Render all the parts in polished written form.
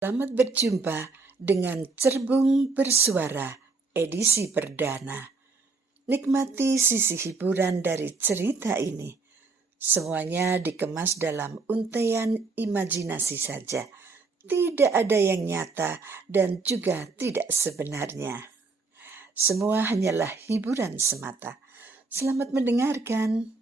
Selamat berjumpa dengan Cerbung Bersuara edisi perdana. Nikmati sisi hiburan dari cerita ini. Semuanya dikemas dalam untaian imajinasi saja. Tidak ada yang nyata dan juga tidak sebenarnya. Semua hanyalah hiburan semata. Selamat mendengarkan.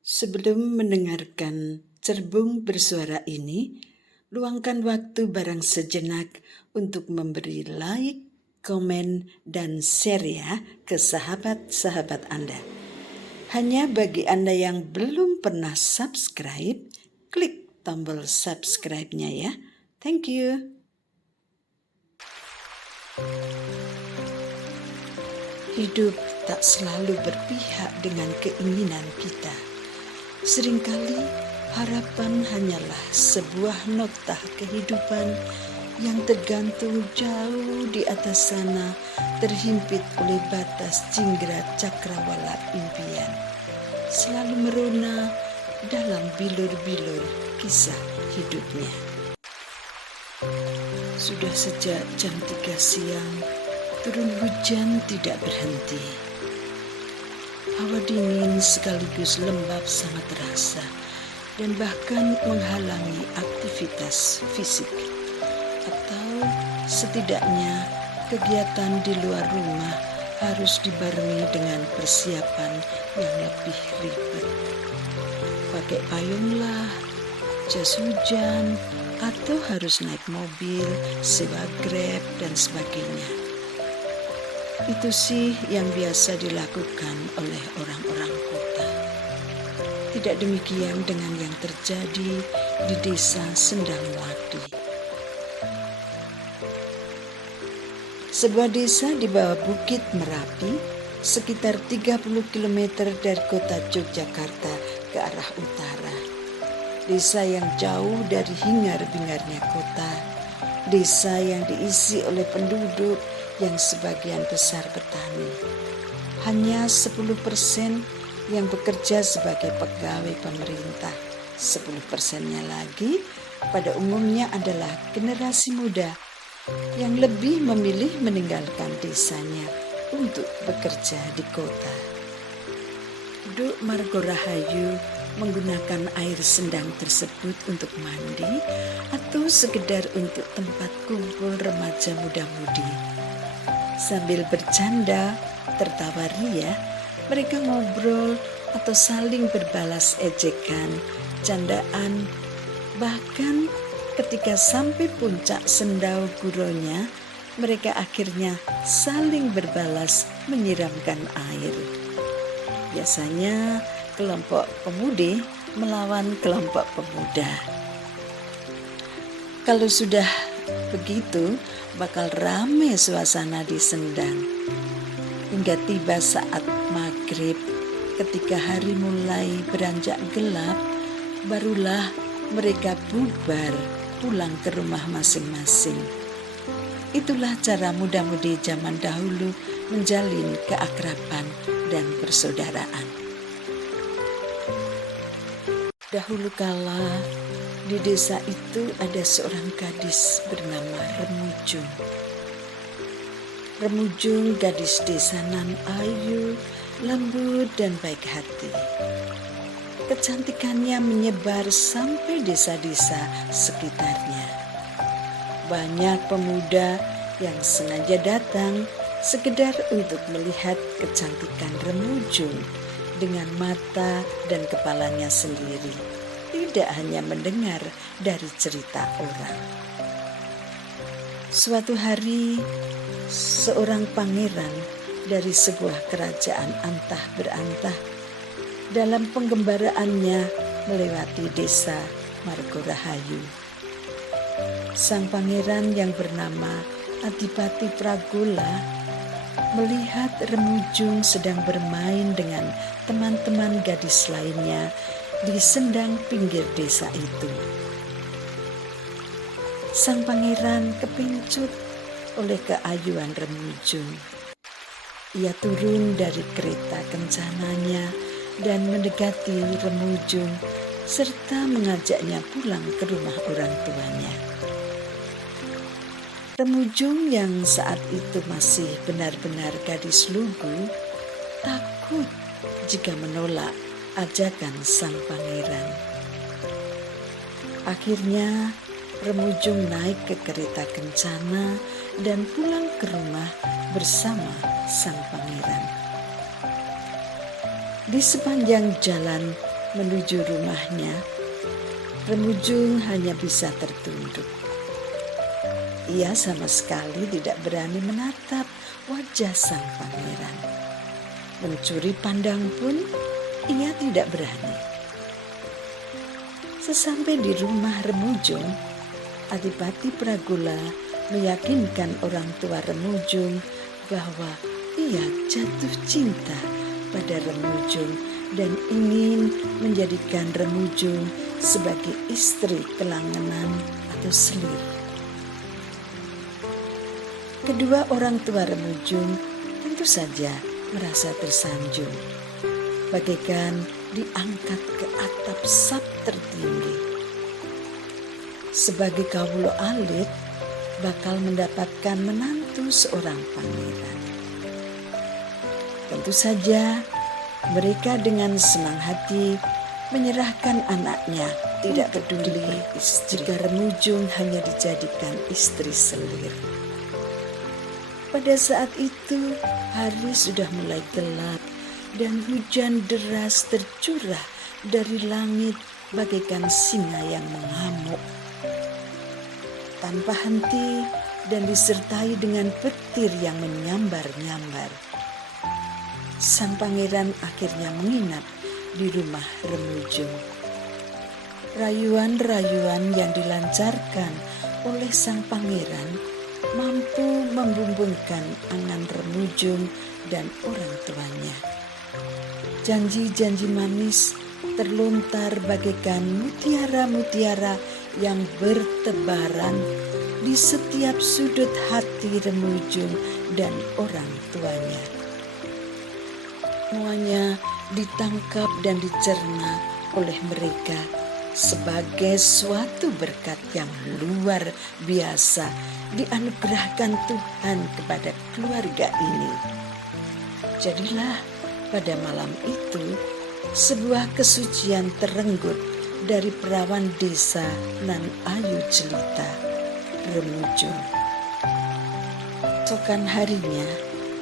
Sebelum mendengarkan Cerbung Bersuara ini, luangkan waktu barang sejenak untuk memberi like, komen, dan share ya ke sahabat-sahabat Anda. Hanya bagi Anda yang belum pernah subscribe, klik tombol subscribe-nya ya. Thank you. Hidup tak selalu berpihak dengan keinginan kita. Seringkali harapan hanyalah sebuah nokta kehidupan yang tergantung jauh di atas sana, terhimpit oleh batas jinggrat cakrawala impian. Selalu merona dalam bilur-bilur kisah hidupnya. Sudah sejak jam 3 siang, turun hujan tidak berhenti. Hawa dingin sekaligus lembab sangat terasa dan bahkan menghalangi aktivitas fisik atau setidaknya kegiatan di luar rumah harus dibarengi dengan persiapan yang lebih ribet. Pakai payunglah, jas hujan, atau harus naik mobil, sewa Grab, dan sebagainya. Itu sih yang biasa dilakukan oleh orang-orang kota. Tidak demikian dengan yang terjadi di desa Sendangwadi. Sebuah desa di bawah Bukit Merapi, sekitar 30 km dari kota Yogyakarta ke arah utara. Desa yang jauh dari hingar-bingarnya kota. Desa yang diisi oleh penduduk yang sebagian besar petani. Hanya 10% yang bekerja sebagai pegawai pemerintah. 10%-nya lagi pada umumnya adalah generasi muda yang lebih memilih meninggalkan desanya untuk bekerja di kota. Duk Margo Rahayu menggunakan air sendang tersebut untuk mandi atau sekedar untuk tempat kumpul remaja muda-mudi. Sambil bercanda, tertawa ria, mereka ngobrol atau saling berbalas ejekan, candaan, bahkan ketika sampai puncak sendau guronya, mereka akhirnya saling berbalas menyiramkan air. Biasanya kelompok pemudi melawan kelompok pemuda. Kalau sudah begitu, bakal ramai suasana di Sendang. Hingga tiba saat maghrib, ketika hari mulai beranjak gelap, barulah mereka bubar pulang ke rumah masing-masing. Itulah cara muda-mudi zaman dahulu menjalin keakraban dan persaudaraan. Dahulu kala, di desa itu ada seorang gadis bernama Remujung. Remujung gadis desa nan ayu, lembut dan baik hati. Kecantikannya menyebar sampai desa-desa sekitarnya. Banyak pemuda yang sengaja datang sekedar untuk melihat kecantikan Remujung dengan mata dan kepalanya sendiri, tidak hanya mendengar dari cerita orang. Suatu hari, seorang pangeran dari sebuah kerajaan antah berantah dalam penggembaraannya melewati desa Margo Rahayu. Sang pangeran yang bernama Adipati Pragola melihat Remujung sedang bermain dengan teman-teman gadis lainnya di sendang pinggir desa itu. Sang pangeran kepincut oleh keayuan Remujung. Ia turun dari kereta kencananya dan mendekati Remujung serta mengajaknya pulang ke rumah orang tuanya. Remujung yang saat itu masih benar-benar gadis lugu takut jika menolak ajakan sang pangeran. Akhirnya Remujung naik ke kereta kencana dan pulang ke rumah bersama sang pangeran. Di sepanjang jalan menuju rumahnya, Remujung hanya bisa tertunduk. Ia sama sekali tidak berani menatap wajah sang pangeran. Mencuri pandang pun ia tidak berani. Sesampai di rumah Remujung, Adipati Pragula meyakinkan orang tua Remujung bahwa ia jatuh cinta pada Remujung dan ingin menjadikan Remujung sebagai istri kelangenan atau selir. Kedua orang tua Remujung tentu saja merasa tersanjung, bagaikan diangkat ke atap sap tertinggi. Sebagai kawula alit, bakal mendapatkan menantu seorang pangeran. Tentu saja mereka dengan senang hati menyerahkan anaknya, tidak peduli jika Remujung hanya dijadikan istri selir. Pada saat itu hari sudah mulai gelap dan hujan deras tercurah dari langit bagaikan singa yang mengamuk. Tanpa henti dan disertai dengan petir yang menyambar-nyambar, sang pangeran akhirnya menginap di rumah Remujung. Rayuan-rayuan yang dilancarkan oleh sang pangeran mampu membumbungkan angan Remujung dan orang tuanya. Janji-janji manis terlontar bagaikan mutiara-mutiara yang bertebaran di setiap sudut hati Remujung dan orang tuanya. Semuanya ditangkap dan dicerna oleh mereka sebagai suatu berkat yang luar biasa dianugerahkan Tuhan kepada keluarga ini. Jadilah pada malam itu sebuah kesucian terenggut dari perawan desa nan ayu jelita, Remujung. Esokan harinya,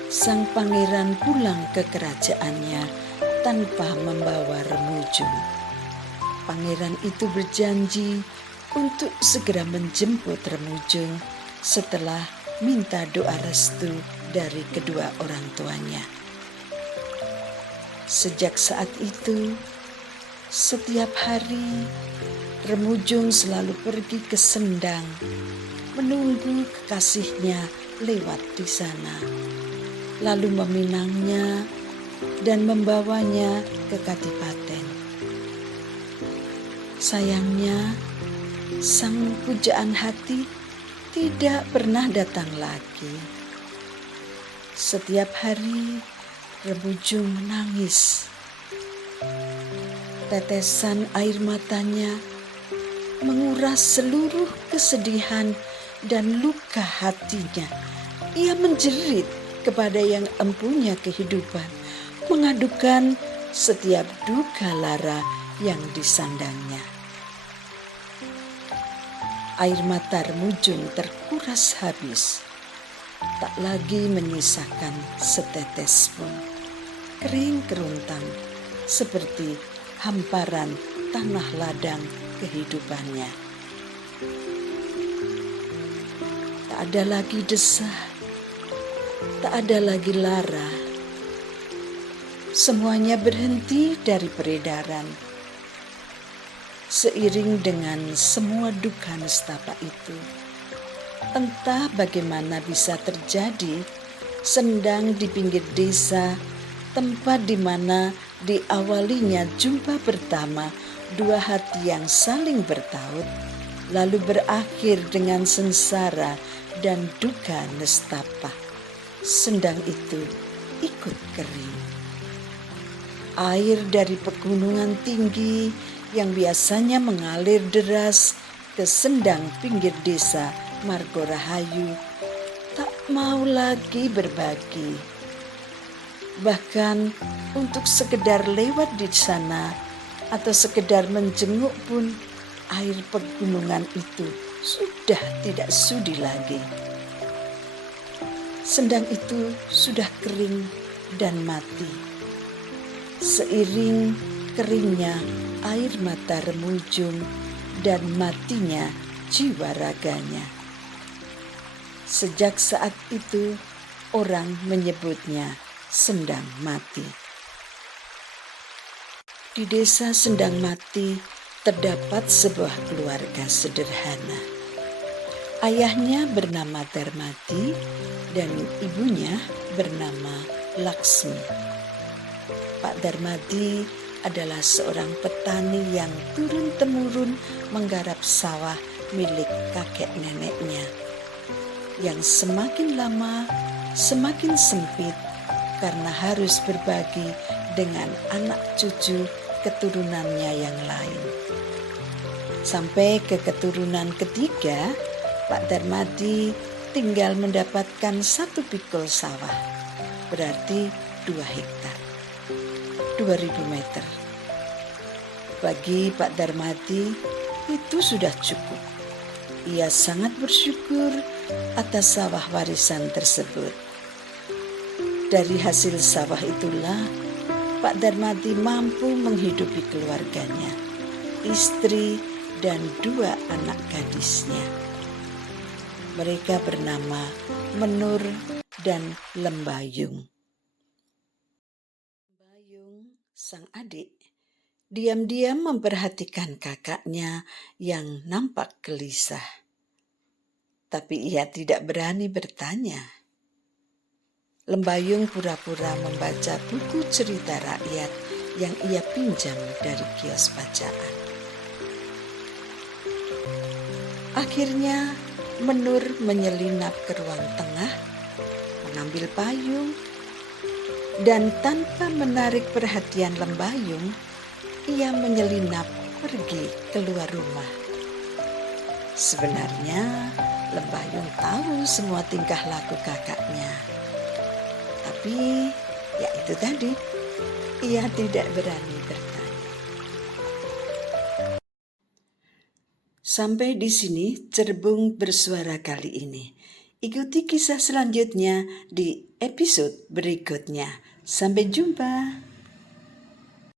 sang pangeran pulang ke kerajaannya tanpa membawa Remujung. Pangeran itu berjanji untuk segera menjemput Remujung setelah minta doa restu dari kedua orang tuanya. Sejak saat itu, setiap hari Remujung selalu pergi ke Sendang menunggu kekasihnya lewat di sana, lalu meminangnya dan membawanya ke Kadipaten. Sayangnya, sang pujaan hati tidak pernah datang lagi. Setiap hari Remujung menangis. Tetesan air matanya menguras seluruh kesedihan dan luka hatinya. Ia menjerit kepada yang empunya kehidupan, mengadukan setiap duka lara yang disandangnya. Air mata Remujung terkuras habis, tak lagi menyisakan setetes pun. Kering kerontang seperti hamparan tanah ladang kehidupannya. Tak ada lagi desah, tak ada lagi lara. Semuanya berhenti dari peredaran. Seiring dengan semua duka nestapa itu, entah bagaimana bisa terjadi, Sendang di pinggir desa, tempat di mana diawalinya jumpa pertama dua hati yang saling bertaut, lalu berakhir dengan sengsara dan duka nestapa. Sendang itu ikut kering. Air dari pegunungan tinggi yang biasanya mengalir deras ke sendang pinggir desa Margorahayu tak mau lagi berbagi. Bahkan untuk sekedar lewat di sana atau sekedar menjenguk pun air pegunungan itu sudah tidak sudi lagi. Sendang itu sudah kering dan mati. Seiring keringnya air mata Remujung dan matinya jiwa raganya. Sejak saat itu orang menyebutnya Sendang Mati. Di desa Sendang Mati terdapat sebuah keluarga sederhana. Ayahnya bernama Darmati dan ibunya bernama Laksmi. Pak Darmati adalah seorang petani yang turun-temurun menggarap sawah milik kakek neneknya, yang semakin lama semakin sempit karena harus berbagi dengan anak cucu keturunannya yang lain. Sampai ke keturunan ketiga, Pak Darmadi tinggal mendapatkan 1 pikul sawah, berarti 2 hektar, 2000 meter. Bagi Pak Darmadi itu sudah cukup. Ia sangat bersyukur atas sawah warisan tersebut. Dari hasil sawah itulah Pak Darmadi mampu menghidupi keluarganya, istri dan 2 anak gadisnya. Mereka bernama Menur dan Lembayung. Lembayung, sang adik, diam-diam memperhatikan kakaknya yang nampak gelisah. Tapi ia tidak berani bertanya. Lembayung pura-pura membaca buku cerita rakyat yang ia pinjam dari kios bacaan. Akhirnya Menur menyelinap ke ruang tengah, mengambil payung, dan tanpa menarik perhatian Lembayung, ia menyelinap pergi keluar rumah. Sebenarnya Lembayung tahu semua tingkah laku kakaknya. Tapi ya itu tadi, ia tidak berani bertanya. Sampai di sini Cerbung Bersuara kali ini. Ikuti kisah selanjutnya di episode berikutnya. Sampai jumpa.